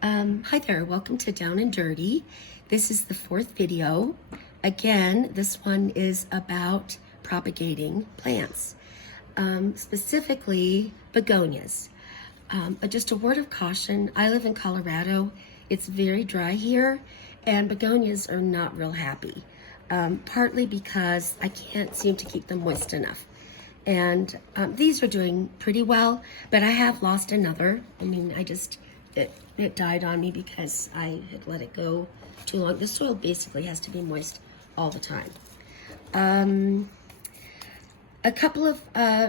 Hi there, welcome to Down and Dirty. This is the fourth video. Again, this one is about propagating plants, specifically begonias. Just a word of caution, I live in Colorado. It's very dry here, and begonias are not real happy, partly because I can't seem to keep them moist enough. And these are doing pretty well, but I have lost another. It died on me because I had let it go too long. The soil basically has to be moist all the time. A couple of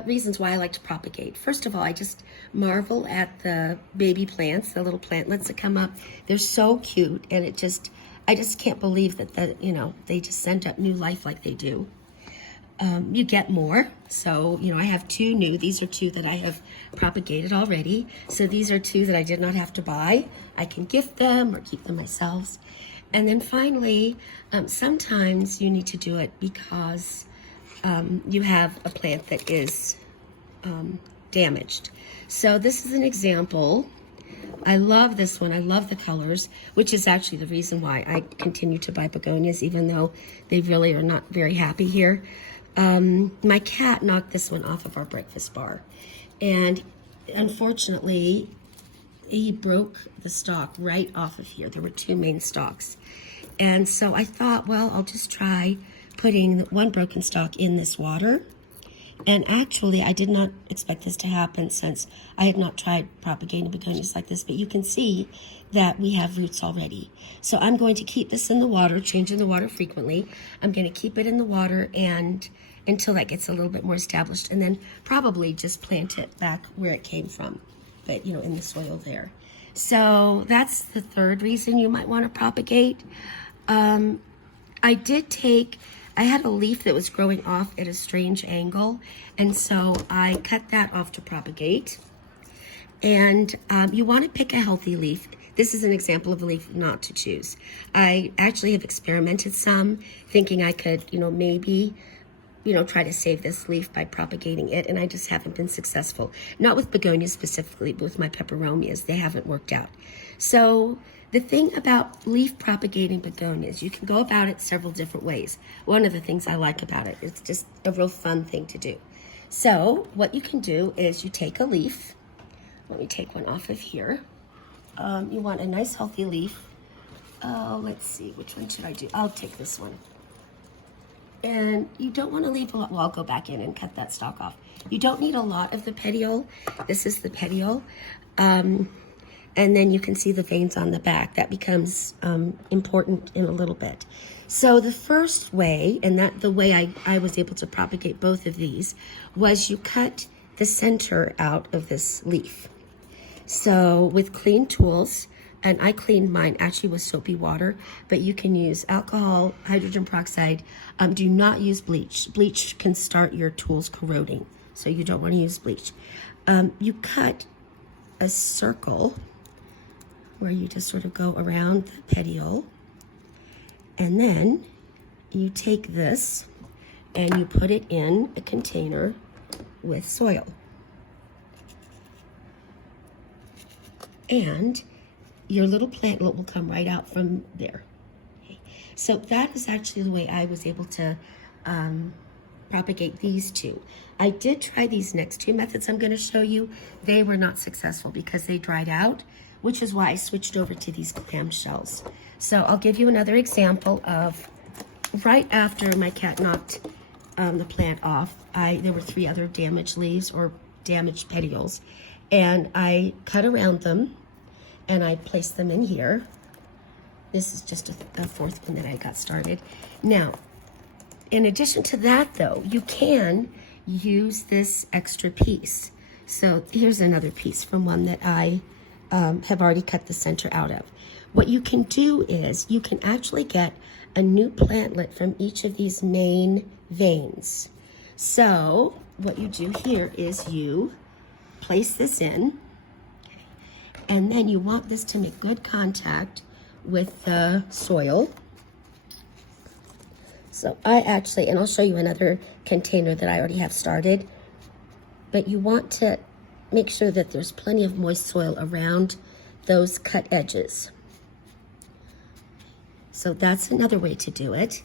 reasons why I like to propagate. First of all, I just marvel at the baby plants, the little plantlets that come up. They're so cute, and I just can't believe that they just send up new life like they do. You get more. So, I have two new. These are two that I have propagated already. So these are two that I did not have to buy. I can gift them or keep them myself. And then finally, sometimes you need to do it because you have a plant that is damaged. So this is an example. I love this one. I love the colors, which is actually the reason why I continue to buy begonias, even though they really are not very happy here. My cat knocked this one off of our breakfast bar, and unfortunately he broke the stalk right off of here. There were two main stalks, and so I thought, well, I'll just try putting one broken stalk in this water. And actually, I did not expect this to happen since I had not tried propagating begonias like this, but you can see that we have roots already. So I'm going to keep this in the water, changing the water frequently. I'm going to keep it in the water and until that gets a little bit more established, and then probably just plant it back where it came from, but in the soil there. So that's the third reason you might want to propagate. I had a leaf that was growing off at a strange angle, and so I cut that off to propagate. And you want to pick a healthy leaf. This is an example of a leaf not to choose. I actually have experimented some, thinking I could, maybe, try to save this leaf by propagating it, and I just haven't been successful. Not with begonias specifically, but with my peperomias. They haven't worked out. So the thing about leaf propagating begonias, you can go about it several different ways. One of the things I like about it, it's just a real fun thing to do. So what you can do is you take a leaf. Let me take one off of here. You want a nice healthy leaf. Let's see, which one should I do? I'll take this one. And you don't want to leave a lot. Well, I'll go back in and cut that stalk off. You don't need a lot of the petiole. This is the petiole. And then you can see the veins on the back. That becomes important in a little bit. So the first way, and the way I was able to propagate both of these, was you cut the center out of this leaf. So with clean tools, and I cleaned mine actually with soapy water, but you can use alcohol, hydrogen peroxide. Do not use bleach. Bleach can start your tools corroding, so you don't want to use bleach. You cut a circle where you just sort of go around the petiole, and then you take this and you put it in a container with soil. And your little plantlet will come right out from there. Okay. So that is actually the way I was able to propagate these two. I did try these next two methods I'm going to show you. They were not successful because they dried out, which is why I switched over to these clamshells. So I'll give you another example of right after my cat knocked the plant off, there were three other damaged leaves or damaged petioles, and I cut around them and I placed them in here. This is just a fourth one that I got started. Now, in addition to that though, you can use this extra piece. So here's another piece from one that I have already cut the center out of. What you can do is you can actually get a new plantlet from each of these main veins. So what you do here is you place this in, and then you want this to make good contact with the soil. So I actually, and I'll show you another container that I already have started, but you want to make sure that there's plenty of moist soil around those cut edges. So that's another way to do it.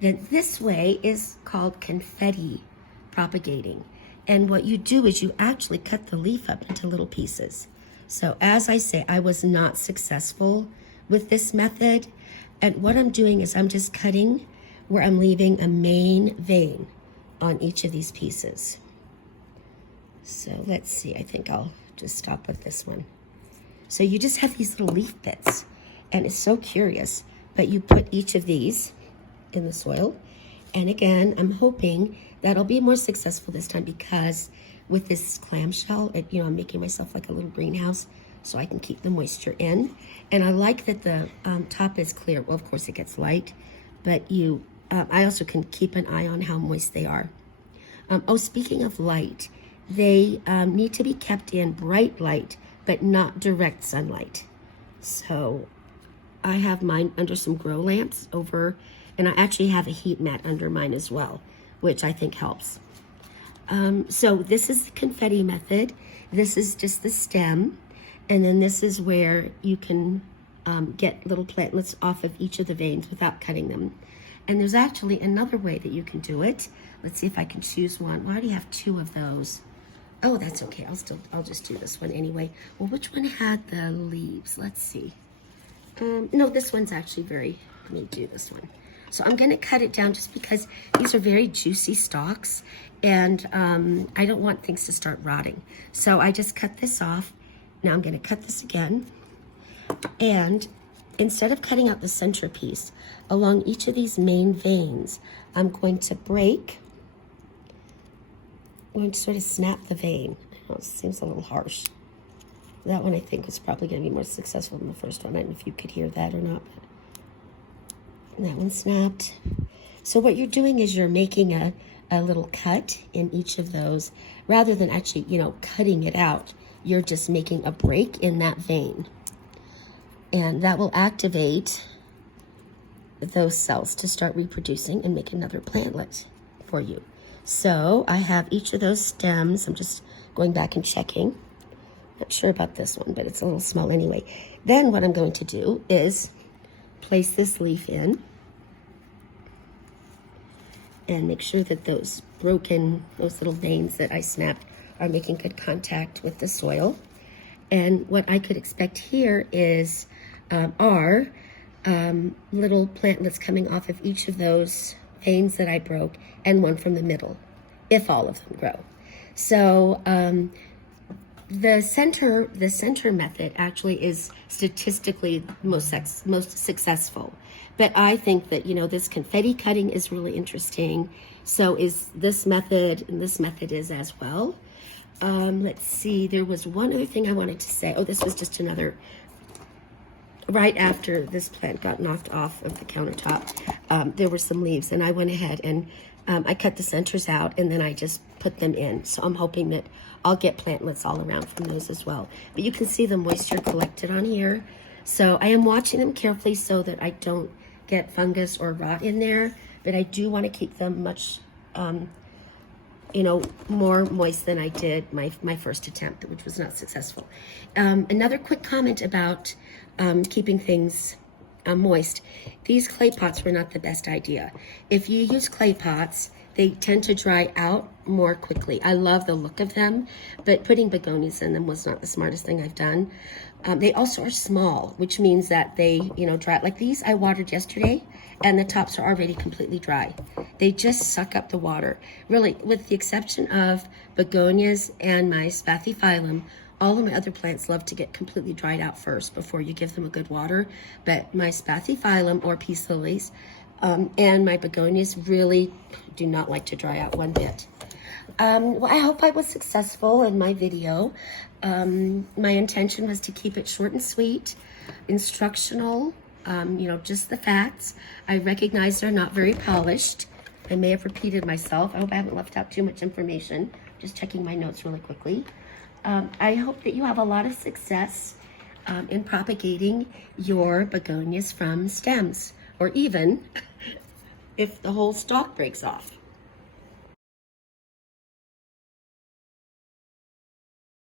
Then this way is called confetti propagating. And what you do is you actually cut the leaf up into little pieces. So as I say, I was not successful with this method. And what I'm doing is I'm just cutting where I'm leaving a main vein on each of these pieces. So let's see, I think I'll just stop with this one. So you just have these little leaf bits, and it's so curious, but you put each of these in the soil. And again, I'm hoping that'll be more successful this time, because with this clamshell, I'm making myself like a little greenhouse so I can keep the moisture in. And I like that the top is clear. Well, of course it gets light, but I also can keep an eye on how moist they are. Speaking of light, they need to be kept in bright light, but not direct sunlight. So I have mine under some grow lamps over, and I actually have a heat mat under mine as well, which I think helps. So this is the confetti method. This is just the stem, and then this is where you can get little plantlets off of each of the veins without cutting them. And there's actually another way that you can do it. Let's see if I can choose one. Well, I already have two of those. Oh, that's okay. I'll just do this one anyway. Well, which one had the leaves? Let's see. No, this one's actually let me do this one. So I'm going to cut it down just because these are very juicy stalks, and I don't want things to start rotting. So I just cut this off. Now I'm going to cut this again. And instead of cutting out the center piece, along each of these main veins, I'm going to sort of snap the vein. Oh, it seems a little harsh. That one I think is probably going to be more successful than the first one. I don't know if you could hear that or not, but that one snapped. So what you're doing is you're making a little cut in each of those. Rather than actually, cutting it out, you're just making a break in that vein. And that will activate those cells to start reproducing and make another plantlet for you. So I have each of those stems. I'm just going back and checking. Not sure about this one, but it's a little small anyway. Then what I'm going to do is place this leaf in and make sure that those little veins that I snapped are making good contact with the soil. And what I could expect here is little plantlets coming off of each of those veins that I broke, and one from the middle, if all of them grow. So the center method actually is statistically most successful. But I think that, this confetti cutting is really interesting. So is this method, and this method is as well. Let's see, there was one other thing I wanted to say. Oh, this was just another, right after this plant got knocked off of the countertop, there were some leaves, and I went ahead and I cut the centers out, and then I just put them in. So I'm hoping that I'll get plantlets all around from those as well. But you can see the moisture collected on here. So I am watching them carefully so that I don't get fungus or rot in there, but I do want to keep them much more moist than I did my first attempt, which was not successful. Another quick comment about keeping things moist. These clay pots were not the best idea. If you use clay pots, they tend to dry out more quickly. I love the look of them, but putting begonias in them was not the smartest thing I've done. They also are small, which means that they, dry. Like these I watered yesterday, and the tops are already completely dry. They just suck up the water. Really, with the exception of begonias and my spathiphyllum, all of my other plants love to get completely dried out first before you give them a good water. But my spathiphyllum or peace lilies and my begonias really do not like to dry out one bit. Well, I hope I was successful in my video. My intention was to keep it short and sweet, instructional, just the facts. I recognize they're not very polished. I may have repeated myself. I hope I haven't left out too much information. Just checking my notes really quickly. I hope that you have a lot of success in propagating your begonias from stems, or even if the whole stalk breaks off.